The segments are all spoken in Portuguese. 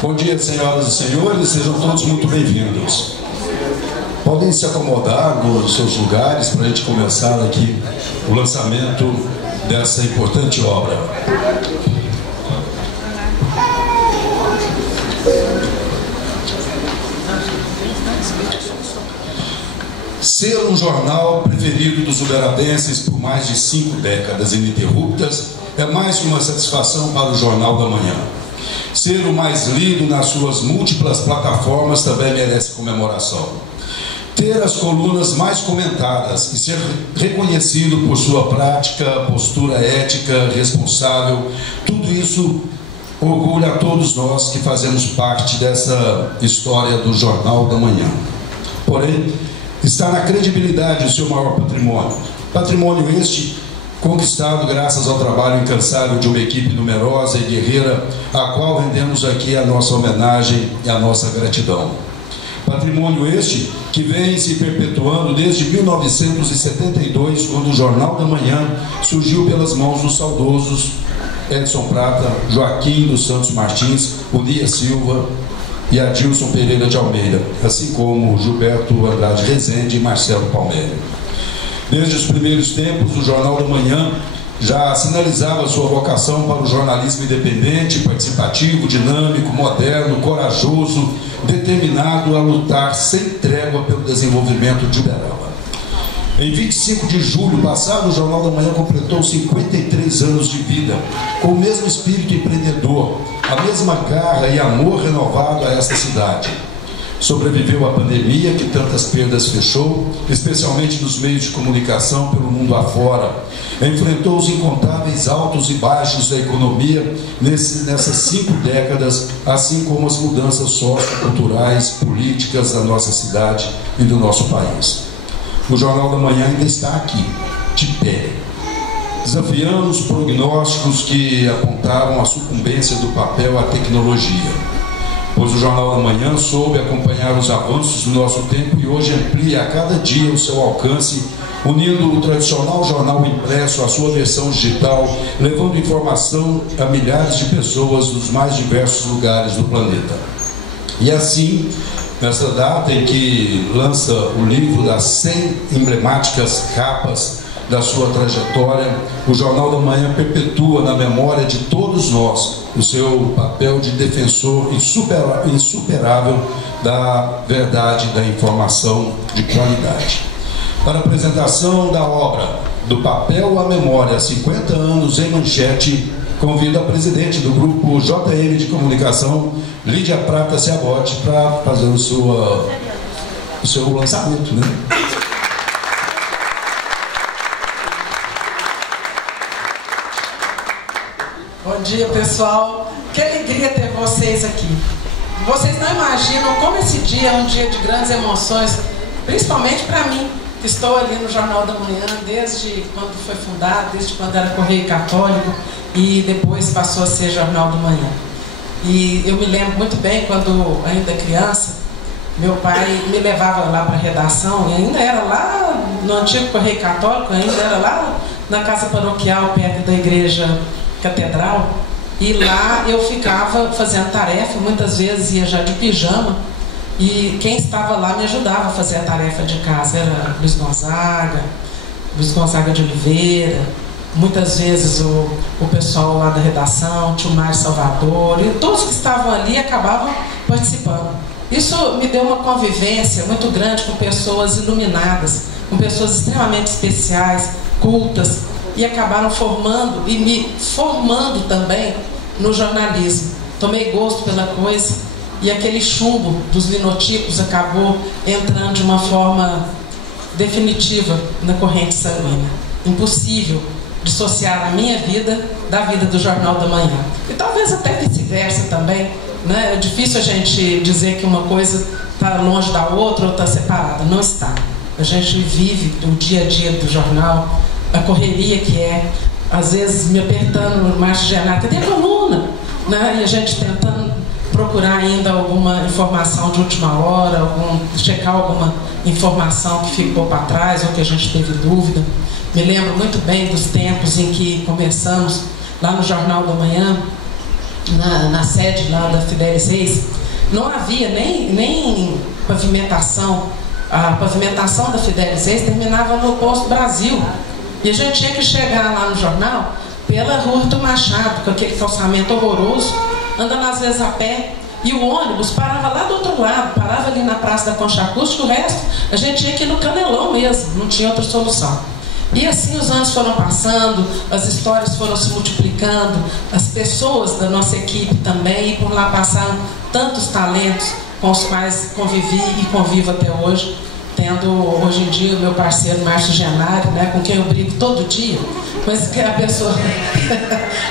Bom dia, senhoras e senhores, sejam todos muito bem-vindos. Podem se acomodar nos seus lugares para a gente começar aqui o lançamento dessa importante obra. Ser um jornal preferido dos uberabenses por mais de 5 décadas ininterruptas é mais que uma satisfação para o Jornal da Manhã. Ser o mais lido nas suas múltiplas plataformas também merece comemoração. Ter as colunas mais comentadas e ser reconhecido por sua prática, postura ética, responsável, tudo isso orgulha a todos nós que fazemos parte dessa história do Jornal da Manhã. Porém, está na credibilidade o seu maior patrimônio. Patrimônio este conquistado graças ao trabalho incansável de uma equipe numerosa e guerreira, a qual rendemos aqui a nossa homenagem e a nossa gratidão. Patrimônio este que vem se perpetuando desde 1972, quando o Jornal da Manhã surgiu pelas mãos dos saudosos Edson Prata, Joaquim dos Santos Martins, Unia Silva e Adilson Pereira de Almeida, assim como Gilberto Andrade Rezende e Marcelo Palmério. Desde os primeiros tempos, o Jornal da Manhã já sinalizava sua vocação para o jornalismo independente, participativo, dinâmico, moderno, corajoso, determinado a lutar sem trégua pelo desenvolvimento de Uberaba. Em 25 de julho passado, o Jornal da Manhã completou 53 anos de vida, com o mesmo espírito empreendedor, a mesma garra e amor renovado a esta cidade. Sobreviveu à pandemia que tantas perdas fechou, especialmente nos meios de comunicação pelo mundo afora. Enfrentou os incontáveis altos e baixos da economia nessas 5 décadas, assim como as mudanças socioculturais, políticas da nossa cidade e do nosso país. O Jornal da Manhã ainda está aqui, de pé. Desafiando os prognósticos que apontaram a sucumbência do papel à tecnologia. Pois o Jornal da Manhã soube acompanhar os avanços do nosso tempo e hoje amplia a cada dia o seu alcance, unindo o tradicional jornal impresso à sua versão digital, levando informação a milhares de pessoas dos mais diversos lugares do planeta. E assim, nessa data em que lança o livro das 100 emblemáticas capas da sua trajetória, o Jornal da Manhã perpetua na memória de todos nós o seu papel de defensor insuperável da verdade e da informação de qualidade. Para a apresentação da obra Do Papel à Memória, 50 anos em manchete, convido a presidente do grupo JM de Comunicação, Lídia Prata Ciabotti, para fazer o seu lançamento, né? Bom dia, pessoal. Que alegria ter vocês aqui. Vocês não imaginam como esse dia é um dia de grandes emoções, principalmente para mim, que estou ali no Jornal da Manhã desde quando foi fundado, desde quando era Correio Católico e depois passou a ser Jornal da Manhã. E eu me lembro muito bem, quando ainda criança, meu pai me levava lá para a redação, e ainda era lá no antigo Correio Católico, ainda era lá na casa paroquial, perto da igreja catedral, e lá eu ficava fazendo tarefa, muitas vezes ia já de pijama, e quem estava lá me ajudava a fazer a tarefa de casa, era Luiz Gonzaga de Oliveira, muitas vezes o pessoal lá da redação, tio Mário Salvador, e todos que estavam ali acabavam participando. Isso me deu uma convivência muito grande com pessoas iluminadas, com pessoas extremamente especiais, cultas, e acabaram formando e me formando também no jornalismo. Tomei gosto pela coisa e aquele chumbo dos linotipos acabou entrando de uma forma definitiva na corrente sanguínea. Impossível dissociar a minha vida da vida do Jornal da Manhã. E talvez até vice-versa também, né? É difícil a gente dizer que uma coisa está longe da outra ou está separada. Não está. A gente vive o dia a dia do jornal, a correria que é, às vezes me apertando no marcha de jornal, cadê a coluna? Né? E a gente tentando procurar ainda alguma informação de última hora, checar alguma informação que ficou para trás ou que a gente teve dúvida. Me lembro muito bem dos tempos em que começamos lá no Jornal da Manhã na sede lá da Fidelis Reis, não havia nem pavimentação. A pavimentação da Fidelis Reis terminava no Posto Brasil. E a gente tinha que chegar lá no jornal pela Rua Arthur Machado, com aquele calçamento horroroso, andando às vezes a pé. E o ônibus parava lá do outro lado, parava ali na Praça da Concha Acústica, o resto a gente tinha que ir no Canelão mesmo, não tinha outra solução. E assim os anos foram passando, as histórias foram se multiplicando, as pessoas da nossa equipe também, e por lá passaram tantos talentos com os quais convivi e convivo até hoje, tendo hoje em dia o meu parceiro Márcio Genari, né, com quem eu brigo todo dia, mas que é a pessoa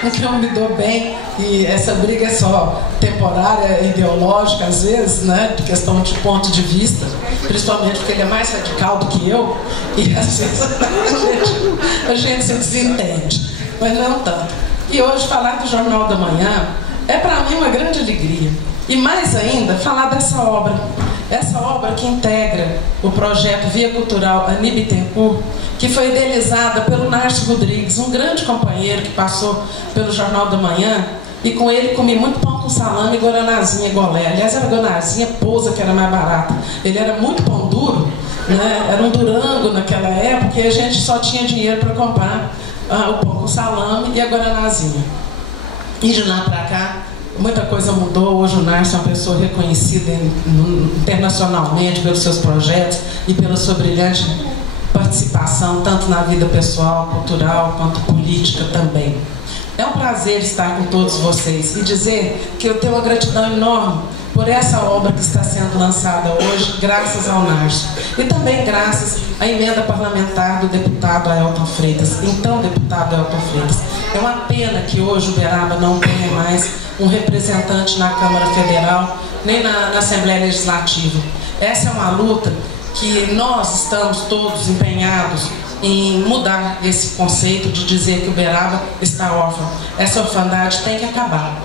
com quem eu me dou bem, e essa briga é só temporária, ideológica às vezes, né, de questão de ponto de vista, principalmente porque ele é mais radical do que eu, e às vezes a gente se desentende, mas não tanto. E hoje falar do Jornal da Manhã é para mim uma grande alegria. E mais ainda, falar dessa obra. Essa obra que integra o projeto Via Cultural Ani Bittencourt, que foi idealizada pelo Nárcio Rodrigues, um grande companheiro que passou pelo Jornal da Manhã, e com ele comi muito pão com salame e guaranazinha golé. Aliás, era guaranazinha pousa, que era mais barata. Ele era muito pão duro, né? Era um durango naquela época, e a gente só tinha dinheiro para comprar o pão com salame e a guaranazinha. E de lá para cá, muita coisa mudou. Hoje o Nárcio é uma pessoa reconhecida internacionalmente pelos seus projetos e pela sua brilhante participação, tanto na vida pessoal, cultural, quanto política também. É um prazer estar com todos vocês e dizer que eu tenho uma gratidão enorme por essa obra que está sendo lançada hoje, graças ao Nárcio. E também graças à emenda parlamentar do deputado Aelton Freitas, então deputado Aelton Freitas. É uma pena que hoje o Uberaba não tenha mais um representante na Câmara Federal, nem na Assembleia Legislativa. Essa é uma luta que nós estamos todos empenhados em mudar esse conceito de dizer que o Uberaba está órfão. Essa orfandade tem que acabar.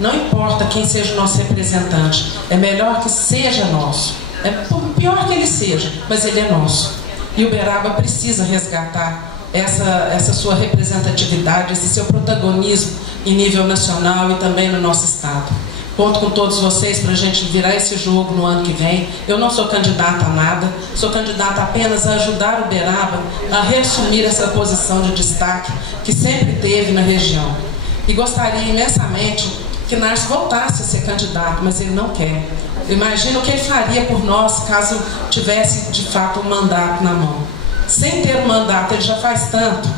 Não importa quem seja o nosso representante, é melhor que seja nosso. É pior que ele seja, mas ele é nosso. E o Uberaba precisa resgatar essa sua representatividade, esse seu protagonismo em nível nacional e também no nosso estado. Conto com todos vocês para a gente virar esse jogo no ano que vem. Eu não sou candidata a nada, sou candidata apenas a ajudar o Uberaba a reassumir essa posição de destaque que sempre teve na região. E gostaria imensamente que Nárcio voltasse a ser candidato, mas ele não quer. Imagina o que ele faria por nós caso tivesse de fato um mandato na mão. Sem ter um mandato, ele já faz tanto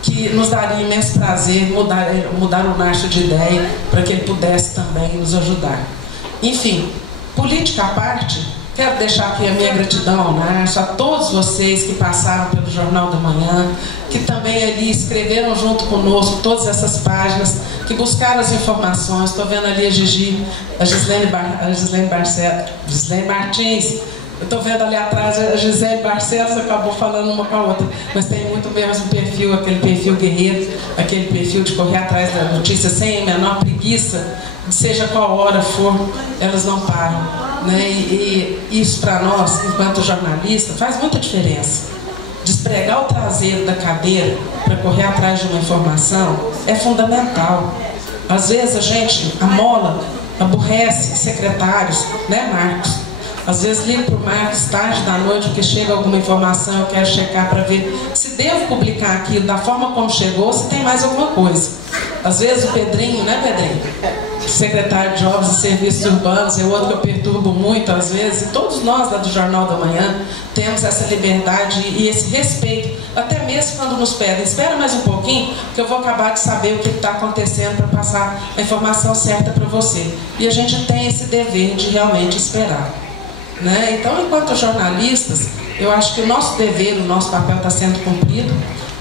que nos daria imenso prazer mudar o Nárcio de ideia para que ele pudesse também nos ajudar. Enfim, política à parte, quero deixar aqui a minha gratidão ao Nárcio, a todos vocês que passaram pelo Jornal da Manhã, que também ali escreveram junto conosco todas essas páginas, que buscaram as informações. Estou vendo ali a Gigi, a Gislene Martins. Eu estou vendo ali atrás a Gisele Barcelos, acabou falando uma com a outra, mas tem muito mesmo perfil, aquele perfil guerreiro, aquele perfil de correr atrás da notícia sem a menor preguiça, seja qual hora for, elas não param, né? E isso para nós, enquanto jornalista, faz muita diferença. Despregar o traseiro da cadeira para correr atrás de uma informação é fundamental. Às vezes a gente amola, aborrece secretários, né, Marcos? Às vezes ligo para o Marcos tarde da noite porque chega alguma informação, eu quero checar para ver se devo publicar aquilo da forma como chegou, se tem mais alguma coisa. Às vezes o Pedrinho, né, Pedrinho? Secretário de Obras e Serviços Urbanos, é outro que eu perturbo muito às vezes, e todos nós lá do Jornal da Manhã temos essa liberdade e esse respeito, até mesmo quando nos pedem, espera mais um pouquinho, que eu vou acabar de saber o que está acontecendo para passar a informação certa para você. E a gente tem esse dever de realmente esperar. Né? Então, enquanto jornalistas, eu acho que o nosso dever, o nosso papel está sendo cumprido,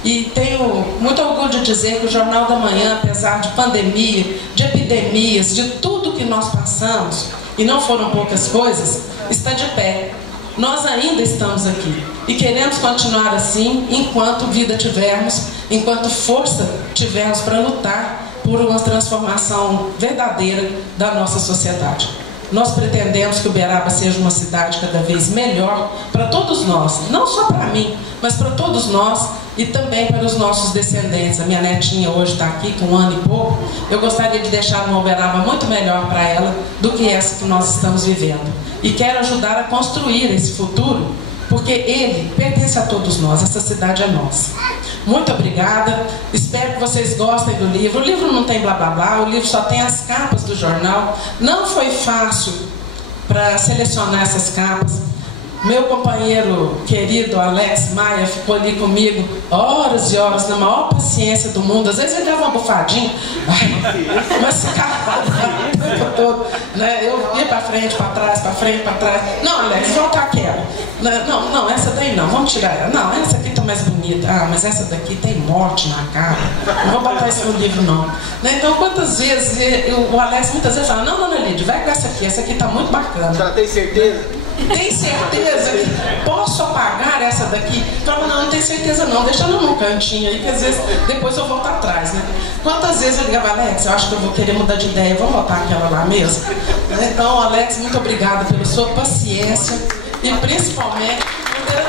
e tenho muito orgulho de dizer que o Jornal da Manhã, apesar de pandemia, de epidemias, de tudo que nós passamos, e não foram poucas coisas, está de pé. Nós ainda estamos aqui e queremos continuar assim enquanto vida tivermos, enquanto força tivermos para lutar por uma transformação verdadeira da nossa sociedade. Nós pretendemos que Uberaba seja uma cidade cada vez melhor para todos nós, não só para mim, mas para todos nós, e também para os nossos descendentes. A minha netinha hoje está aqui com 1 ano e pouco. Eu gostaria de deixar uma Uberaba muito melhor para ela do que essa que nós estamos vivendo. E quero ajudar a construir esse futuro, porque ele pertence a todos nós, essa cidade é nossa. Muito obrigada, espero que vocês gostem do livro. O livro não tem blá blá blá, o livro só tem as capas do jornal. Não foi fácil para selecionar essas capas. Meu companheiro querido Alex Maia ficou ali comigo horas e horas, na maior paciência do mundo. Às vezes ele dava uma bufadinha, mas ficava o tempo todo, né? Eu ia para frente, para trás, para frente, para trás. Não, Alex, volta aquela. Não, essa daí não, vamos tirar ela. Não, essa aqui tá mais bonita. Ah, mas essa daqui tem morte na cara. Não vou botar isso no livro, não. Né? Então, quantas vezes o Alex muitas vezes fala, não, dona Lídia, vai com essa aqui tá muito bacana. A senhora tem certeza? Tem certeza que posso apagar essa daqui? Fala, não tenho certeza não, deixa ela num cantinho aí, que às vezes depois eu volto atrás, né? Quantas vezes eu ligava, Alex, eu acho que eu vou querer mudar de ideia, vamos botar aquela lá mesmo? Então, Alex, muito obrigada pela sua paciência e principalmente por ter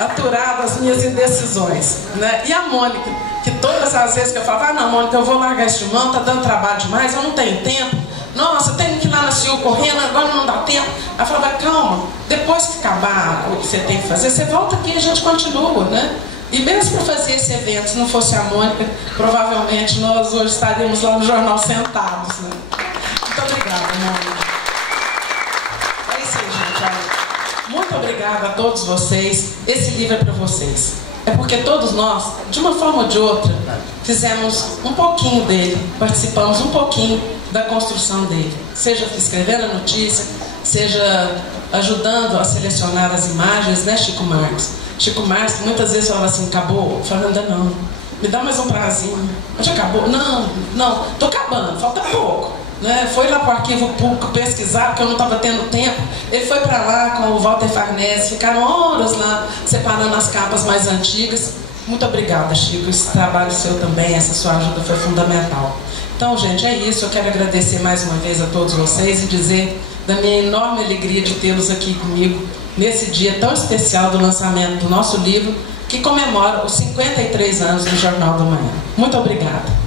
aturado as minhas indecisões, né? E a Mônica, que todas as vezes que eu falava, não, Mônica, eu vou largar isso de mão, tá dando trabalho demais, eu não tenho tempo, nossa, tenho que ir lá na CIU correndo, agora não dá tempo. Ela falava, calma, depois que acabar o que você tem que fazer, você volta aqui e a gente continua, né? E mesmo para fazer esse evento, se não fosse a Mônica, provavelmente nós hoje estaríamos lá no jornal sentados, né? Muito obrigada, Mônica. É isso aí, gente. Olha. Muito obrigada a todos vocês. Esse livro é para vocês. É porque todos nós, de uma forma ou de outra, fizemos um pouquinho dele, participamos um pouquinho da construção dele. Seja escrevendo a notícia, seja ajudando a selecionar as imagens, né, Chico Marques? Chico Marques muitas vezes falava assim, acabou? Eu falava, ainda não. Me dá mais um prazinho. Já acabou? Não, tô acabando, falta pouco. Né? Foi lá para o arquivo público pesquisar, porque eu não estava tendo tempo. Ele foi para lá com o Walter Farnese, ficaram horas lá separando as capas mais antigas. Muito obrigada, Chico, esse trabalho seu também, essa sua ajuda foi fundamental. Então, gente, é isso. Eu quero agradecer mais uma vez a todos vocês e dizer da minha enorme alegria de tê-los aqui comigo nesse dia tão especial do lançamento do nosso livro, que comemora os 53 anos do Jornal da Manhã. Muito obrigada.